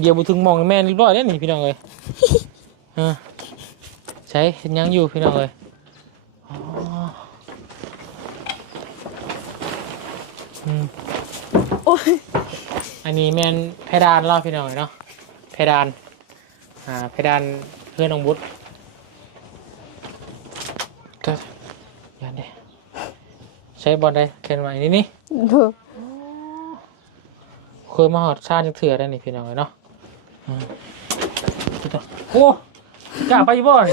เดี๋ยวบุถึงมองแม่เรียบร้อยแล้วนี่พี่น้องเลยใช้ยังอยู่พี่น้องเลยโอ้ยอันนี้แม่นเพดานเล่าพี่น้องเลยเนาะเพดานเพดานเพื่อนน้องบุ๊ดก็ยันเด้ใช้บอลได้เข็นไว้นี่ ดู เคยมาหอดชาติเถื่อได้นี่พี่น้องเลยเนาะโอ้กล้าไปบ่อน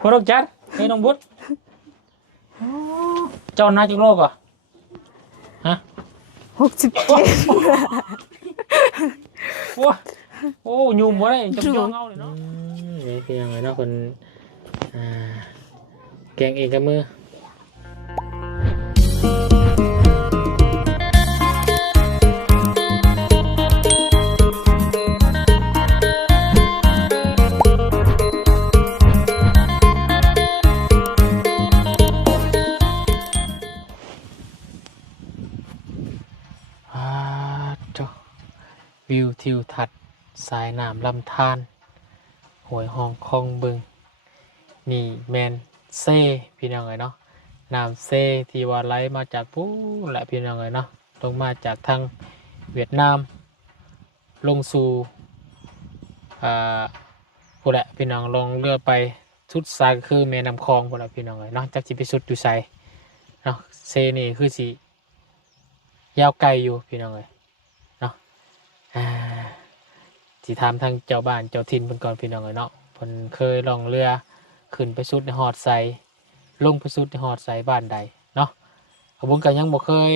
พอต้องจัดให้น้องบุ๊ดเจ้าหน้าจุโลกอ่ะฮะ67โอ้ยุ่มวะเลยจับยองเอาเลยเนาะนี่พี่น้องเลยเนาะคนแกงเองกับมือวิวทิวทัศน์สายน้ำลำธารหวยห้องคองบึงนี่แมนเซ่พี่น้องเลยเนาะน้ำเซ่ที่ว่าไหลมาจากปูแหละพี่น้องเลยเนาะลงมาจากทางเวียดนามลงสู่พูดแหละพี่น้องลงเรือไปสุดสายก็คือแม่น้ำคลองพูดแหละพี่น้องเลยเนาะจากสิพิสุทธิ์อยู่ไสเนาะเซ่นี่คือสิยาวไกลอยู่พี่น้องเลยที่ทำทางเจ้าบ้านเจ้าถิ่นเป็นก่อนพี่น้องเลยเนาะเพิ่นเคยล่องเรือขึ้นไปสุดในหอดใสลงไปสุดในหอดใสบ้านใดเนาะขบวนการยังบ่เคย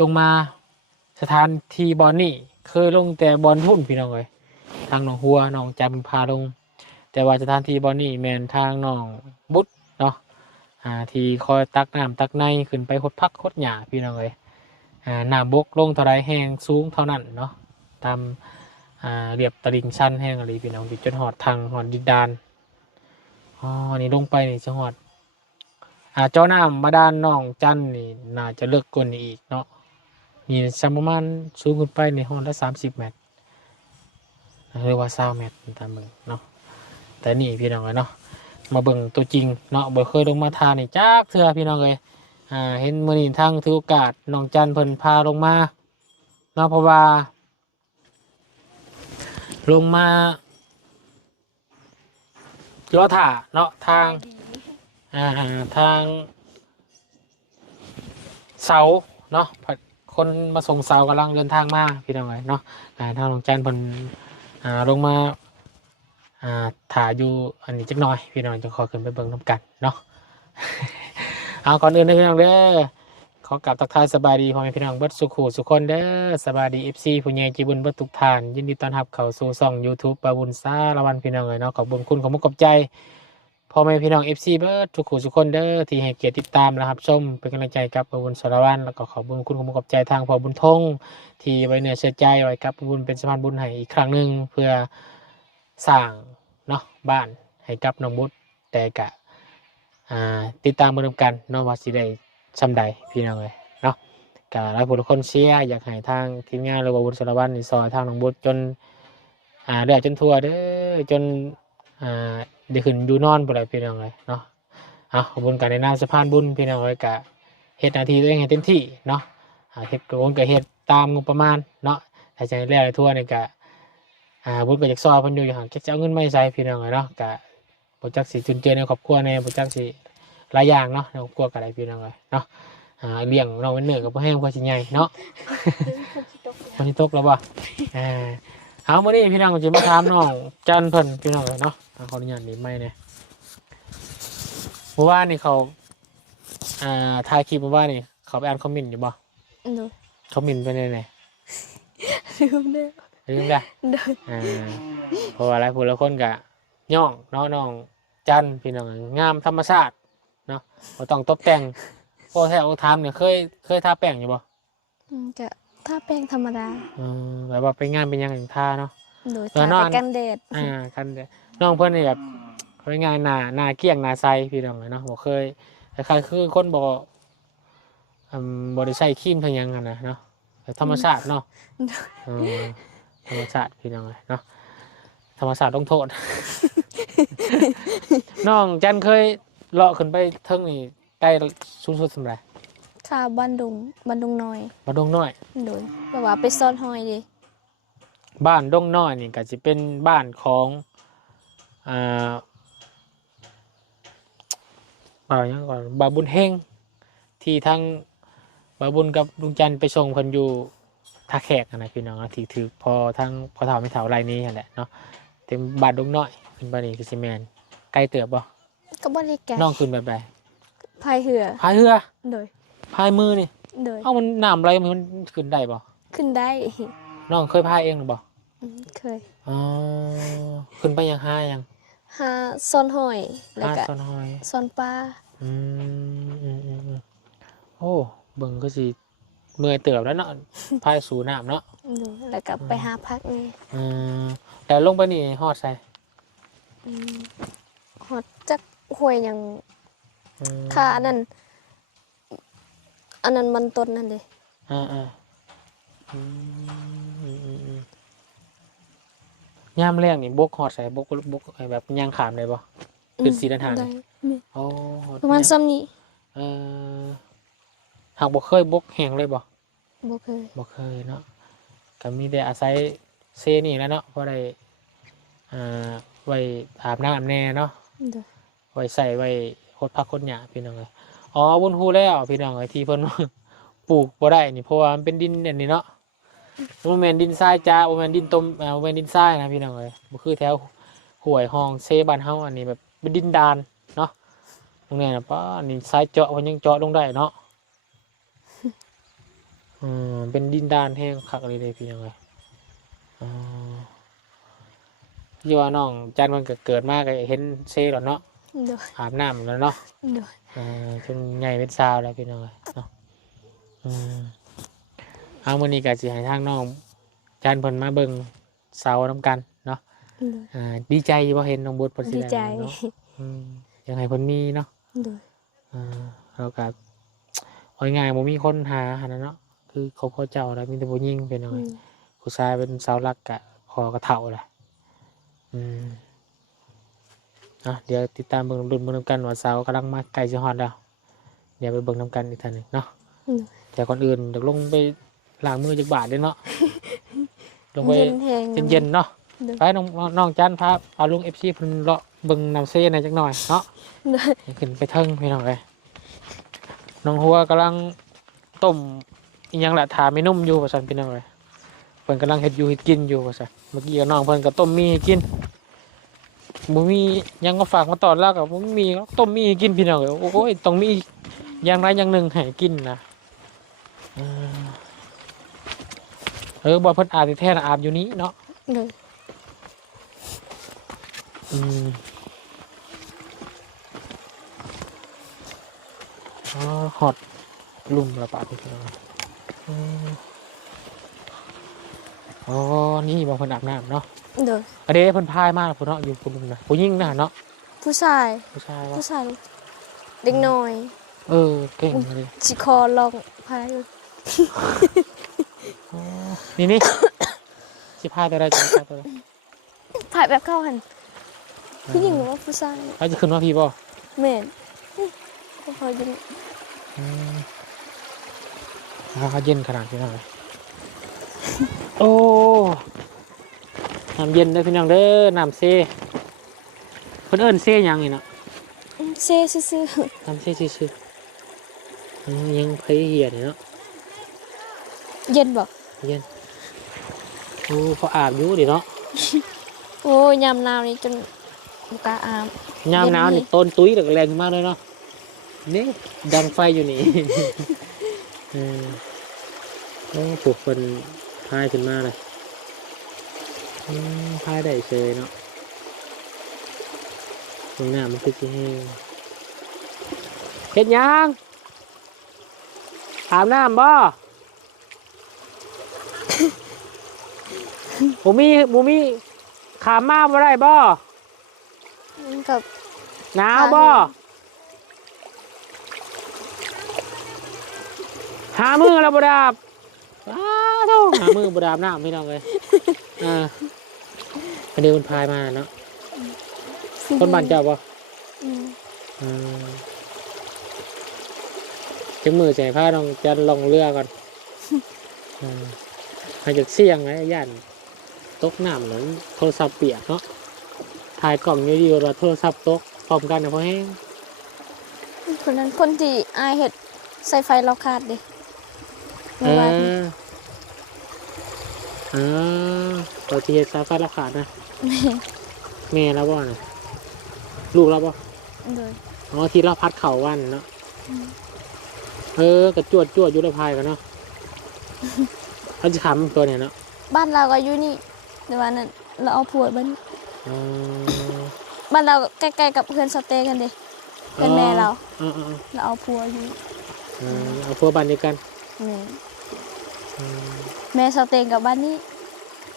ลงมาสถานที่บอลนี่เคยลงแต่บอลทุ่นพี่น้องเลยทางหนองหัวหนองจำพาลงแต่ว่าสถานที่บอลนี่แมนทางหนองบุตรเนาะที่คอยตักน้ำตักในขึ้นไปคดพักคดหญ้าพี่น้องเลยน้ำบกลงเท่าไรแห้งสูงเท่านั้นเนาะตามเรียบตลิ่งชันแห้งอะไรพี่น้องดิจนหอดทางหอดดินดานนี่ลงไปนี่จะหอดเจ้าน้ำมาด้านน้องจันนี่น่าจะเลิกกว่านี้อีกเนาะนี่สักประมาณสูงขึ้นไปในห้องละ30 เมตรเรียกว่า20 เมตรตามมึงเนาะแต่นี่พี่น้องเลยเนาะมาเบิ่งตัวจริงเนาะบ่เคยลงมาทานี่จักเทื่อพี่น้องเลยเห็นมื้อนี้ทางถือโอกาสน้องจันเพิ่นพาลงมาเนาะเพราะว่าลงมาล้อถ่าเนาะทางทางเสาเนาะคนมาส่งเสากำลังเดินทางมาพี่น้องเนาะทางหลวงจันทร์เพิ่นลงมาถ่ายอยู่อันนี้จักหน่อยพี่น้องจะขอขึ้นไปเบิ่งน้ำกันเนาะ เอาก่อนอื่นนะพี่น้องเด้อขอกลับทักทายสบายดีพ่อแม่พี่น้องเบิดสุขุสุขคนเด้อสบายดี FC ผู้ใหญ่ใจบุญเบิดทุกท่านยินดีต้อนรับเข้าสู่ช่อง YouTube ปาบุญสารวันพี่น้องเลยเนาะขอบคุณขอบมุกขอบใจพ่อแม่พี่น้อง FC เบิดสุขุสุขคนเด้อที่ให้เกียรติติดตามนะครับชมเป็นกำลังใจกับปาบุญสารวันแล้วก็ขอบคุณขอบมุกขอบใจทางพ่อบุญทงที่ไว้เนื้อเชื่อใจไว้กับปาบุญเป็นสะพานบุญให้อีกครั้งหนึ่งเพื่อสร้างเนาะบ้านให้กับน้องบุตรแต่กะติดตามมาดูกันเนาะว่าสิได้ซำใดพี่น้องเลยเนาะก็หลายผู้ทุกคนเชียร์อยากให้ทางทีมงานหรือว่าบุญสารวัตรนี่ซอยทางน้องบุตรจนเรื่อยจนทั่วเด้อจนได้ขึ้นอยู่นอนบ่ได้พี่น้องเลยเนาะขอบคุณกันในนามสะพานบุญพี่น้องเลยกะเฮ็ดหน้าที่ตัวเองให้เต็มที่เนาะเฮ็ดก็เฮ็ดตามงบประมาณเนาะถ้าจะให้แล้วทั่วนี่กะบุญก็อยากซอยเพิ่นอยู่ห่างจะเอาเงินมาใช้พี่น้องเลยเนาะกะบ่จักสิจุนเจือในครอบครัวแน่บ่จักสิหลายอย่างเนาะในครอบครัวก็ได้พี่น้องเลยเนาะเลี้ยงน้องเป็นเนื้อกับพ่อแห้งพ่อชิ้นใหญ่เนาะวันนี้ตกแล้วป่ะเอาเมื่อนี้พี่น้องจะมาถามน้องจันเพิ่นพี่น้องเลยเนาะขออนุญาตนิดไม่เนี่ยเมื่อวานนี่เขาถ่ายคลิปเมื่อวานนี่เขาไปอ่านคอมเมนต์อยู่ป่ะคอมเมนต์ไปไหนลืมได้เพราะว่าหลายคนละคนกะย่องน้องจันพี่น้องงามธรรมชาติเนาะบ่ต้องตกแต่งพอแท้โอทามเนี่ยเคยทาแป้งอยู่บ่จะทาแป้งธรรมดาแบบว่าไปงานเป็นยังไงทาเนาะโดยทาแต่กันแดดกันแดดน้องเพื่อนนี่แบบไปงานหน้าเกี้ยงหน้าใสพี่น้องเลยเนาะบ่เคยคล้ายๆคือคนบ่ได้ใช้ครีมทั้งยังนะเนาะธรรมชาติเนาะ ธรรมชาติพี่น้องเลยเนาะธรรมชาติต้องโทษ น้องจันเคยเลาะขึ้นไปเทิงนี่ใกล้สูงสุดสำหรับ ค่ะบ้านดุงบ้านดุงน้อย บ้านดงน้อย โดยแบบว่าไปซ่อนหอยดิ บ้านดงน้อยนี่ก็จะเป็นบ้านของอ่าบ่าวยังก่อนบ่าวบุญเฮงที่ทั้งบ่าวบุญกับลุงจันทร์ไปส่งเพิ่นอยู่ท่าแขกนะพี่น้องนะที่ถือพอทั้งพอเฒ่าไม่เฒ่าไรนี้นั่นแหละเนาะถึงบ้านดงน้อยขึ้นไปนี่คือสิแมนไกลเติบบ่ ก็บ่ได้แก่ น้องขึ้นแบบใด พายเหือ พายเรือ โดย พายมือนี่ โดย เอ้ามันน้ำไหลมันขึ้นได้บ่ ขึ้นได้ น้องเคยพายเองหรือบ่ เคย อ๋อขึ้นไปยังห้ายัง หาซ่อนหอยแล้ว ห้า ก็ ซอนหอย ซ่อนปลา อืมโอ้เบิ่งก็สิเมื่อยเติบแล้วเนาะ พายสู่น้ำเนาะ โดยแล้วก็ไปหาพักนี่ อืมแต่ลงไปนี่ฮอดใส่ อืมฮอดจักห้วยหยัง อืม ค่ะอันนั้นมันต้นนั่นเด้ อ่าอืมยามแรงนี่บกฮอดใส่บกไอ้แบบย่างขามได้บ่ขึ้นสีด้านทาง ได้ นี่ มี โอ้ ประมาณซ้ำนี้ เออหากบ่เคยบกแห้งเลยบ่ บ่เคย บ่เคยเนาะก็มีแต่อาศัยเซนี่แหล้วเนาะเพราะได้อ่าไว้อาบน้ำแน่เนาะ โดย ไว้ใส่ไว้โคตรพักโคตรหยาพี่น้องเลยอ๋อบุญฮู้แล้วพี่น้องเลยที่เพิ่น ปลูกบ่ได้นี่เพราะว่ามันเป็นดินอันนี้เนาะบ่แม่นดินทรายจ้าบ่แม่นดินต้มบ่แม่นดินทรายนะพี่น้องเลยบ่คือแถวห้วยห้องเซบ้านเฮาอันนี้แบบเป็นดินดานเนาะตรงนี้นะป้านี่ทรายเจาะเพิ่นยังเจาะลงได้เนาะ เป็นดินดานแห้งคักเลยพี่น้องเลยอ๋อที่ว่าน้องจันมันก็เกิดมาก็เห็นเซแล้วเนาะ โดย อาบน้ำแล้วเนาะ โดย จนใหญ่เป็นสาวแล้วพี่น้องเลยเนาะเอามื้อนี้ก็สิให้ทางน้องจันเพิ่นมาเบิ่งเสานํกันเนาะ โดย ดีใจบ่เห็นน้องบุตรเพิ่นสิ ดี ได้ ใจ เนาะอยากให้เพิ่นมีเนาะ โดย เราก็เอาง่ายๆบ่มีคนหาหั่นน่ะเนาะคือเขาพ่อเจ้าแล้วมีแต่ผู้หญิงพี่น้องเอ้ย ผู้ชายเป็นเสาหลักกะพอกระเท่าแหละเดี๋ยวติดตามเบิ่งรุ่นเบิ่งนำกันว่าเสากำลังมาใกล้จะฮอดแล้วเดี๋ยวไปเบิ่งนำกันอีกทีหนึงเนาะแต่ก่อนอื่นเดี๋ยวลงไปล้างมือจักบาทด้วยเนาะลงไป เย็นแหง เย็นๆเนาะไปน้องจันพาเอาลุง FC เพิ่นเลาะเบิ่งน้ำเซ่หน่อยจักหน่อยเนาะ โดย ขึ้นไปเทิงพี่น้องเอ้ยน้องหัวกำลังต้มอีหยังแหละถาไม่นุ่มอยู่ว่าซั่นพี่น้องเอ้ย เพิ่นกำลังเฮ็ดอยู่เฮ็ดกินอยู่ว่าซั่นเมื่อกี้ก็น้องเพิ่นก็ต้มมีให้กินบ่มีหยังมาฝากมาตอนแล้วก็บ่มีต้มมีให้กินพี่น้องเอ้ยโอ้ยต้องมีอย่างใดอย่างหนึ่งให้กินนะบ่เพิ่นอาบที่แท้น่ะอาบอยู่นี้เนาะ โดย อืมอ๋อฮอดลุ่มระบาดพี่น้องอ๋อนี่บ่เพิ่นอาบน้ำเนาะ โดย อันนี้เพิ่นพายมาแล้วพุ่นเนาะอยู่พุ่นลุมนะผู้หญิงนะเนาะ ผู้ชาย ผู้ชายวะ ผู้ชายเด็กน้อย เก่งเลย สิคอลองพาย นี่ สิพาตัวใดจะพาตัวใด พายแบบเข้าหันผู้หญิงหรือว่าผู้ชาย เขาจะขึ้นมาพี่บ่ แม่นพอยิง เขาเย็นขนาดนี้เลยโอ้น้ำเย็นเด้อพี่น้องเด้อน้ำเซ่เพิ่นเอิ้นเซ่หยังนี่เนาะ เซซื่อ น้ำเซ่ซื่อๆยังเพยเหียนี่เนาะ ๆเย็นบ่ เย็นโอ้พออาบอยู่ดิเนาะ โอ้ยยามหนาวนี่จนบ่กล้าอาบ ยามหนาวนี่ต้นตุ้ยแรงมากเลยเนาะนี่ดังไฟอยู่นี่ โอ้ผูกคนพายขึ้นมาเลยพายได้เฉยเนาะตรงหน้ามันคือที่แห้งเฮ็ดหยังอาบน้ำบ่ บ่มีขามมาบ่ได้บ่ กับ หนาวบ่หามือแล้วบ่ดาบอ้าวโธ่หามือบ่ดาบน้ำพี่น้องเลย อันนี้คนพายมาเนาะคนบ้านเจ้าป่ะ จังมือใส่ผ้าลองจะลงเรือก่อนหาจากเสี่ยงไงย่านตกน้ำหรือโทรศัพท์เปียกเนาะถ่ายกล่องอยู่ดีว่าโทรศัพท์ตกพร้อมกันนะเพราะแห้ง คนนั้นคนที่อายเห็ดใส่ไฟเราขาดดิ เออตัวที่เฮ็ดสายไฟเราขาดนะแม่แล้วบ่นะลูกแล้วบ่ เลย อ๋อที่เราพัดเข่าวันเนาะกระจวดอยู่ในพายกันเนาะเขาจะขำตัวเนี่ยเนาะ บ้านเราก็อยู่นี่แต่ว่านั้นเราเอาผัวบ้าน อ๋อ บ้านเราใกล้ๆกับเพื่อนสเตย์กันดิเพื่อนแม่เรา อ๋อ เราเอาผัวอยู่ เอาพวกบ้านเดียวกัน แม่แม่สเตย์กับบ้านนี้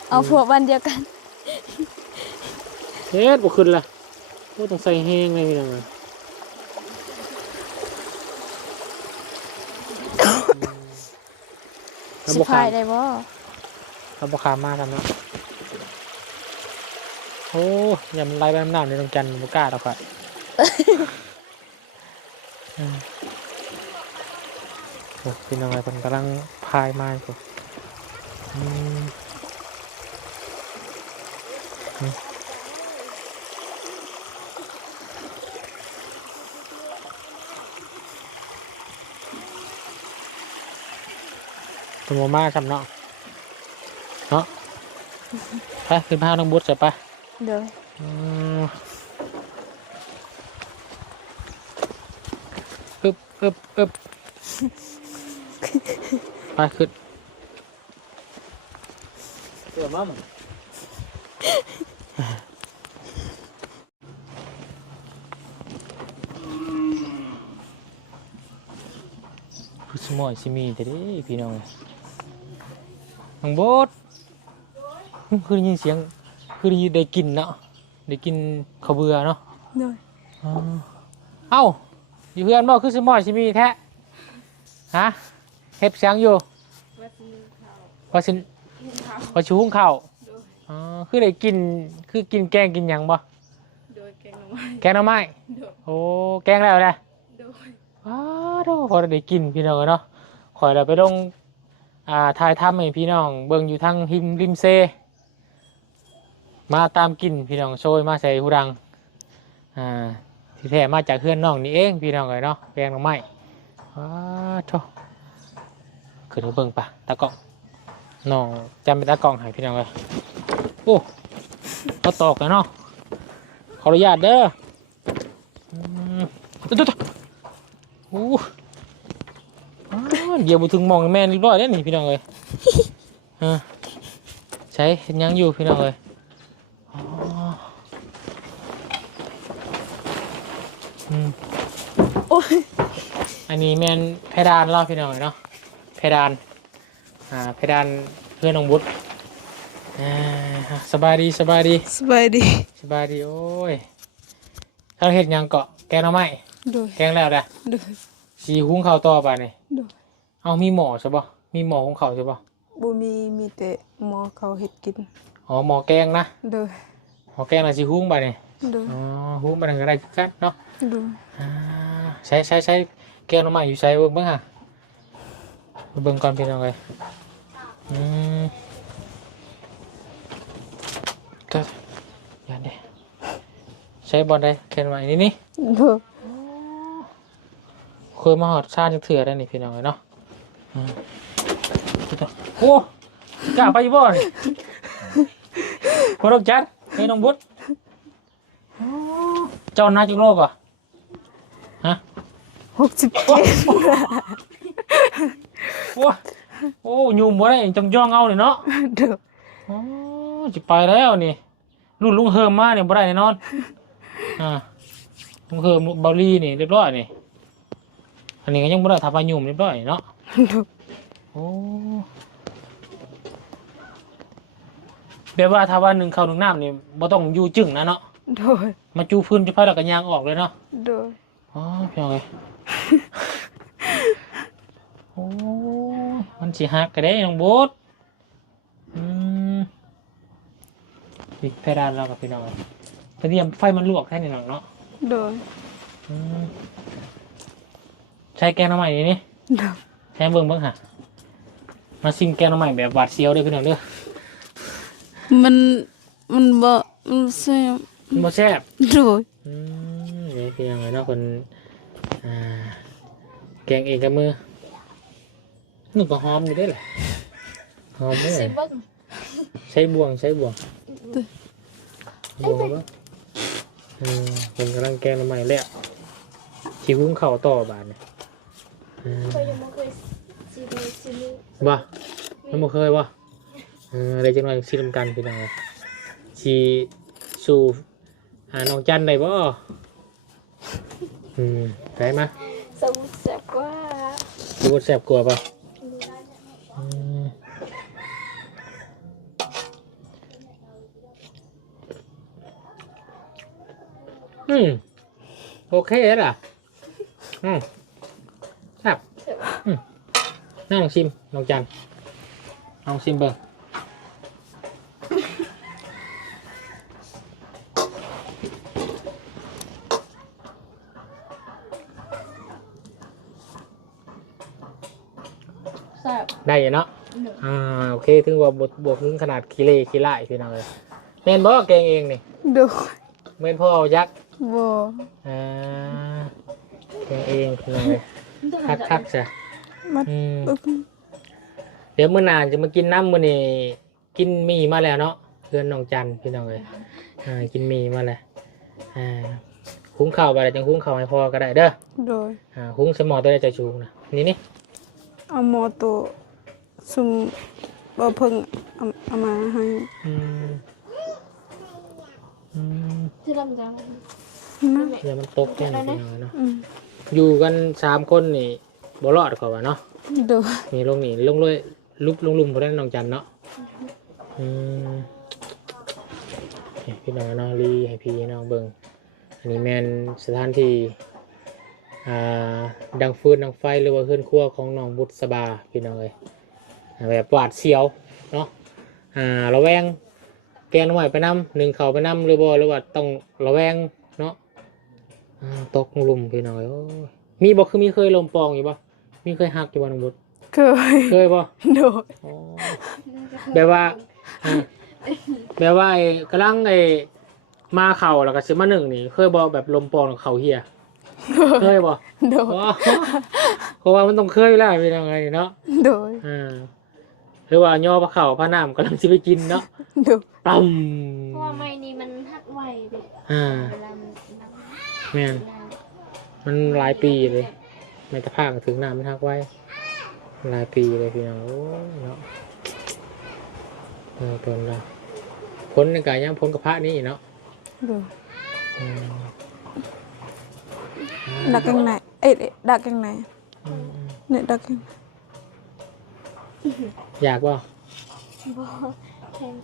เอาผัวบ้านเดียวกัน เฮ็ดบ่ขึ้นล่ะก็ต้องใส่แห้งเลยพี่น้องสิพายได้บ่ เราบ่ขามมาทำเนาะโอ้ยำไล่ไปน้ำหนักในตรงจันทร์บ่กล้าดอกค่ะโอ้พี่น้องไอ้คนกำลังพายมาอยู่ตัวมาทำเนาะไปขึ้นพาน้องบุ๊ดเสร็จปะ เดี๋ยว อึบไปขึ้นเสือมั่มผู้สมอยสิมีแต่ดิพี่น้องน้องโบ๊ทคือได้ยินเสียงคือได้กินเนาะได้กินข้าวเบื่อเนาะ เดี๋ยว เอ้าอยู่เพื่อนบ่คือสมอยสิมีแท้ฮะเฮ็ดเสียงอยู่ว่าสิว่าชูหุงข้าวคือได้กินคือกินแกงกินหยังบ่แกงหน่อไม้โอ้แกงแล้วแหละว้าวพอได้กินพี่น้องเนาะข่อยเราไปลงถ่ายทำให้พี่น้องเบิ่งอยู่ทางริมเซมาตามกินพี่น้องโชยมาใส่หูดังที่แท้มาจากเพื่อนน้องนี่เองพี่น้องเลยเนาะแกงหน่อไม้ว้าวโธ่ขึ้นมาเบิ่งปะตากล้องน้องจำเป็นตากล้องให้พี่น้องเลยโอ้เขาตอกกันเนาะขออนุญาตเด้อตุ๊ดโอ้เดี๋ยวบุถึงมองแม่นเรียบร้อยแล้วนี่พี่น้องเลยใช้เห็นยังอยู่พี่น้องเลยอันนี้แมนเพดานเล่าพี่น้องเลยเนาะเพดานเพดานเพื่อนน้องบุ๊ดสบายดีโอ้ยถ้าเห็ดยังเกาะแกงหน่อไม้แกงแล้วแหละสีหุ้งข้าวต่อไปนี่เอามีหมอใช่ปะมีหมอหุ้งข้าวใช่ปะ บ่มีแต่หมอเขาเฮ็ดกิน อ๋อหมอแกงนะ เด้อ หมอแกงน่ะสีหุ้งไปนี่ เด้อ อ๋อหุ้งไปนั่นก็ได้คือกันเนาะ เด้อ ใช้แกงหน่อไม้อยู่ใช้เบิ่งฮะเบิ่งก่อนพี่น้องเลยก็อย่าเด้ใช้บอลได้แกงหน่อไม้นี่ เด้อ เคยมาหอดชาติเถื่อได้นี่พี่น้องเลยเนาะโอ้กล้าไปบ่นี่พอต้องจัดให้น้องบุ๊ดเจ้าหน้าจุโลกอ่ะฮะ 67 โอ้ยุ่มบ่ได้จังย่องเอาเลยเนาะ เด้อ โอ้จะไปแล้วนี่รุ่นลุงเฮิมมาเนี่ยบ่ได้แน่นอนลุงเฮิมเบาลี่นี่เรียบร้อยนี่อันนี้ก็ยังบ่ได้ทำปลายุ่มเรียบร้อยเนาะ เด้อ โอ้แบบว่าถ้าว่าหนึ่งข้าวหนึ่งน้ำนี่บ่ต้องอยู่จึงนะเนาะ เด้อ มาจูพื้นจะพาแล้วก็ยางออกเลยเนาะ เด้อ อ๋อพี่น้องเอ้ยโอ้มันสิหักก็ได้น้องโบ๊ท ปิดเพดานเรากับพี่น้องตอนนี้ไฟมันลวกแค่นี้หน่อยเนาะ โดย อืมใช้แกงน้ำใหม่นี่ โดย ใช้เบิ่งเบิ่งค่ะมาซิมแกงน้ำใหม่แบบหวาดเสียวด้วยพี่น้องเด้อ มันบ่มันแซ่บ มันบ่แซ่บ โดย นี่พี่น้องเนาะคนอ่าแกงเองกับมือนึกก็หอมอยู่ได้แหละหอมเลย สิเบิ่ง ใช้บ่วงบ่ผมกำลังแกงน้ำใหม่แล้วชีวุ้งเข่าต่อบาดเนี่ย เคยยังบ่เคยสิดูสิมี บ่มันบ่เคยบ่อะไรจังหน่อยสิทำกันพี่น้องสิสู่น้องจันได้บ่ได้มา สมุทรแซ่บกว่า ดูแซ่บกว่าป่ะโอเคล่ะครับน่าลองชิมลองจันลองชิมเบิ่งแซ่บ ได้อยู่เนาะโอเคถึงว่าบวกถึงขนาดขี้เล่ขี้ไล่พี่น้องเลยแม่นบ่แกงเองนี่ โดย แม่นพ่อเอายักษ์ บ่ แกงเองพี่น้องเลยคักๆจ้ะ มาตึก เดี๋ยวมื้อหน้าจะมากินน้ำมื้อนี้กินหมี่มาแล้วเนาะเพื่อนน้องจันพี่น้องเลยกินหมี่มาแล้วหุงข้าวไปแล้วจังหุงข้าวให้พ่อก็ได้เด้อ โดย หุงสมอตัวได้ใจชูงนะนี่ เอาหมอตัวซุมบ่เพิ่งเอามาให้ ที่ลำจัง นะ เดี๋ยวมันตกแน่นอนเนาะ อืม อยู่กัน3 คนนี่บ่รอดเขาว่าเนาะ โดย มีลงนี่ลงเลยลุมพอได้น้องจันเนาะพี่น้องน้องลีให้พี่น้องเบิ่งอันนี้แมนสถานที่ดังฟืนดังไฟหรือว่าเฮือนครัวของน้องบุษบาพี่น้องเลยแบบหวาดเสียวเนาะระแวงแกงหน่อยไปน้ำ1 เข่าไปน้ำหรือบ่หรือว่าต้องระแวงเนาะตกลุมพี่น้องโอ้ยมีบ่คือมีเคยลมปองอยู่บ่มีเคยหักอยู่บ่น้องบุษ เคยบ่ โดย อ๋อแบบว่าแบบว่ากำลังมาเข่าแล้วก็สิมา1นี่เคยบ่แบบลมปองเข่าเฮียเคยบ่ โดย เพราะว่ามันต้องเคยอยู่แล้วเป็นยังไงเนาะ โดย หรือว่าย่อพระเข่าพระน้ำกำลังสิไปกินเนาะ โดย ตั้ม เพราะว่าไม้นี่มันหักไวเด้ เวลามันน้ำ แม่นมันหลายปีเลยไม่ตะพากถึงน้ำมันทักไว้หลายปีเลยพี่น้องโอ้ยเนาะตนละพ้นในกายย่างพ้นกระพะนี่เนาะ โดยดักยังไงเอ้ยดักยังไงเนี่ยดักยัง อยากบ่ บ่แทน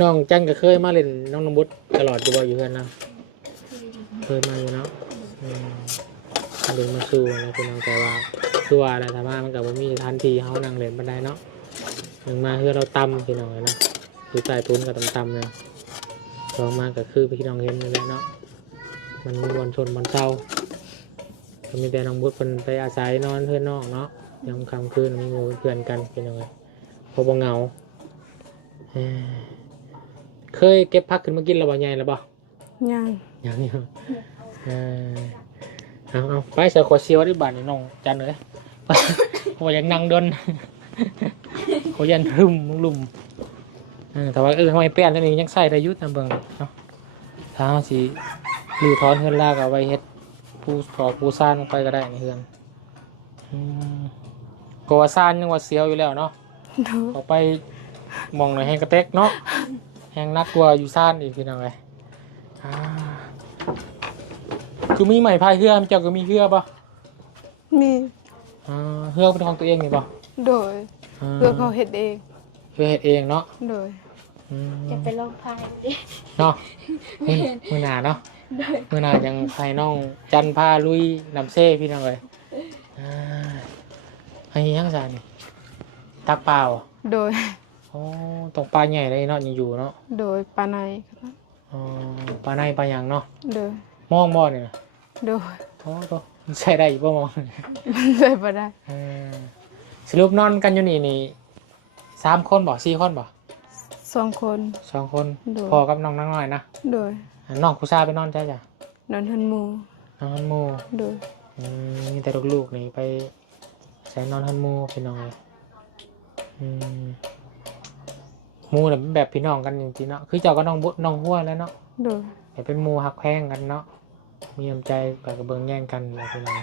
น้องจันก็เคยมาเล่นน้องนบุตรตลอดอยู่บ่อยู่เพื่อนนะเคยมาอยู่เนาะเดินมาสู้นะพี่น้องแต่ว่าสู้อะไรแต่ว่ามันกับว่ามีทันทีเขานั่งเล่นบันไดเนาะหนึ่งมาเพื่อเราตำพี่น้องเลยนะคือใส่ตุ้นกับตำเลยสองมาก็คือพี่น้องเห็นนี่แหละเนาะมันมีวันชนวันเศร้าก็มีแต่น้องบุตรเป็นไปอาศัยนอนเพื่อนนอกเนาะยังค่ำคืนมีหมู่เพื่อนกันพี่น้องเลยพอบ่เหงาเคยเก็บผักขึ้นมากินแล้วบ่ใหญ่แล้วบ่ ยัง ยังอยู่เอาไปใส่ขวดเชียวที่บ้านนี่น้องจันเลยโอ้ยังนั่งดนโอ้ยันลุ่มแต่ว่าทำไมแป้นตัวนี้ยังใส่ได้อยุทธ์นะเบิ่งเนาะถ้าสิรีทอนเฮือนลากเอาไว้เฮ็ดปูซ่านลงไปก็ได้ในเฮือนก็ว่าซ่านยังว่าเสียวอยู่แล้วเนาะ โดย ออกไปมองหน่อยแห้งกระเต็กเนาะแห้งนักกว่าอยู่ซ่านอีกพี่น้องเลยคือมีใหม่พายเฮือมเจ้าก็มีเฮือป่ะ มี เฮือเป็นของตัวเองนี่ป่ะ โดยเพื่อเขาเฮ็ดเอง เฮือเฮ็ดเองเนาะ โดย จะไปลองพายดิ เนาะมือหนาเนาะมือหนายังพายน้องจันพาลุยนำเซ่พี่น้องเลยให้ยังไงนี่ตักเปล่า โดย โ อ๋อตกปลาใหญ่เลยเนาะยังอยู่เนาะ โดยปานใน อ๋อปลาในปลาหยังเนาะ โดย มองบ่เนี่ยนะ โดย อ๋อตัวใช่ได้อยู่บ่มอง มันใส่บ่ได้ เออสรุปนอนกันอยู่นี่3 คนบ่4 คนบ่ 2 คน 2 คน โดย พ่อกับน้องน้อยนะ โดย น้องผู้ชายไปนอนใช่จ้ะ นอนทันหมู่ นอนฮันหมู โดย มีแต่ลูกๆนี่ไปใช้นอนฮันหมูพี่น้องเลยหมูเนี่ยแบบพี่น้องกันจริงๆเนาะคือเจ้าก็น้องบุน้องหัวแล้วเนาะ โดย แต่เป็นหมูหักแพงกันเนาะมีน้ำใจแบบกระเบิงแย่งกันอะไรพี่น้อง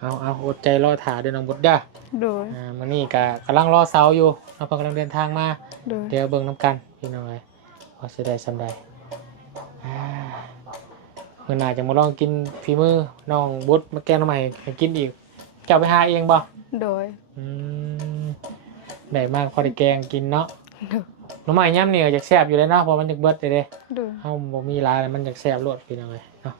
อ่าเอาอดใจรอถ่าเดินน้องบุตรเด้อ โดย มันนี่ก็กำลังรอเสาอยู่เราเพิ่งกำลังเดินทางมา โดย เดี๋ยวเบิ่งน้ำกันพี่น้องเลยพอจะได้สำได้เมื่อหน่าจะมาลองกินฝีมือน้องบุตรมาแกงน้ำใหม่ให้กินอีกเจ้าไปหาเองบ่ โดย ได้มากพอได้แกงกินเนาะ โดย น้ำใหม่ย่ำเนี่ยอยากแซ่บอยู่เลยเนาะเพราะมันจะเบิดเลยเด้ โดย เอาบ่มีลายมันอยากแซ่บรวดพี่น้องเลยเนาะ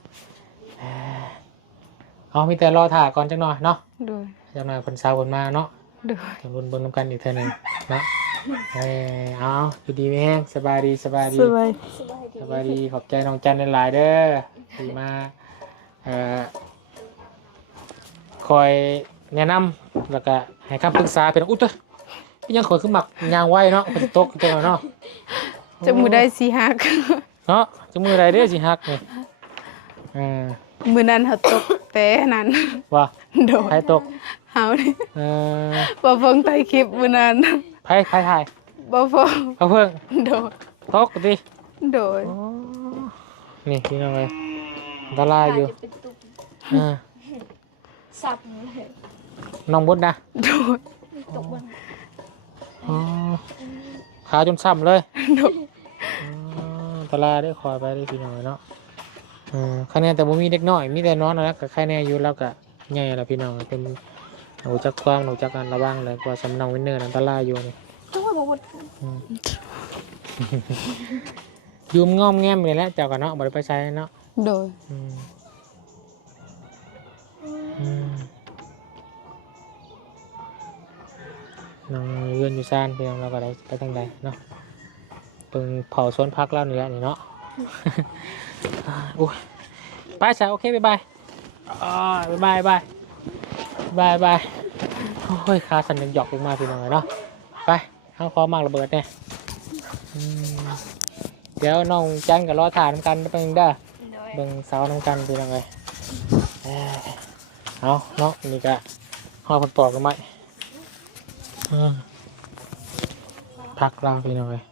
เอามีแต่รอถ่าก่อนจังหน่อยเนาะ โดย จังหน่อยคนสาวคนมาเนาะ โดย จะรุนเบิ่งน้ำกันอีกเท่านึงเนาะเอาอยู่ดีไม่แห้งสบายดีสบายดี สบาย สบายดีขอบใจน้องจันหลายๆเด้อที่มาคอยแนะนำแล้วก็ให้คำปรึกษาเป็นอุ๊ยยังขอยขึ้นหมักยางไว้เนาะเป็นตกจังเนาะ จะมือได้สิฮัก เนาะจะมืออะไรเด้อสิฮักนี่า มือนั้นเขาตกแต่นั้น ว่า โดย ไผตก เฮานี่ เออ บ่เพิ่งไต้คลิปมือนั้น ไผถ่าย บ่เพิ่ง เอาเพิ่ง โดย ตกดิ โดย อ๋อนี่พี่น้องเลยอันตรายอยู่ เป็นตุ่ม อ่า สับเลย น้องบุญนะ โดย ตกบน อ๋อขาจนซ้ำเลย โดย อ๋ออันตรายได้คอยไปได้พี่น้องเนาะคะแนนแต่บ่มีเด็กน้อยมีแต่น้องนะกับคะแนนอยู่แล้วก็ใหญ่แล้วพี่น้องเป็นหนูจักความหนูจักการระวังเลยกว่าสำนองวินเนอร์อันตรายอยู่นี่ ทุกคนบอกว่า ยืมง้อมแง้มเลยแหละเจ้ากันเนาะบ่ได้ไปใช้เนาะ โดย อืมอืมน้องเรือนอยู่ซ่านพี่น้องเราก็ได้ไปทางใดเนาะเปิงเผาสวนพักแล้วนี่แหละนี่เนาะ โอ้ยไปจ้ะโอเคบ๊ายบายบ๊ายบายบายบายบายโอ้ยขาสั่นหยอกลงมาพี่น้องเลยเนาะไปข้างคอมากระเบิดเนี่ยอืมเดี๋ยวน้องจันกับรอถ่ายน้ำกันไปเด้อ โดย เบิ่งเสาน้ำกันพี่น้องเลยเอาเนาะนี่ก็ห่อผลปอกกันไหมพักเราพี่น้องเลย